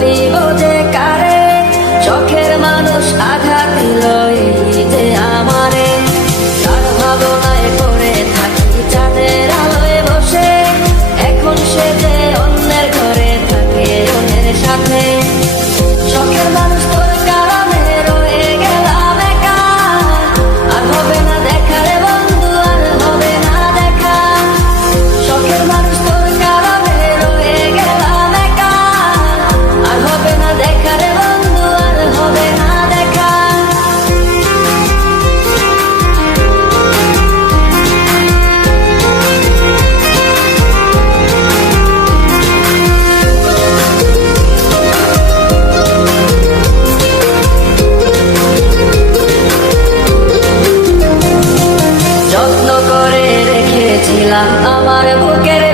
believe. Para qualquer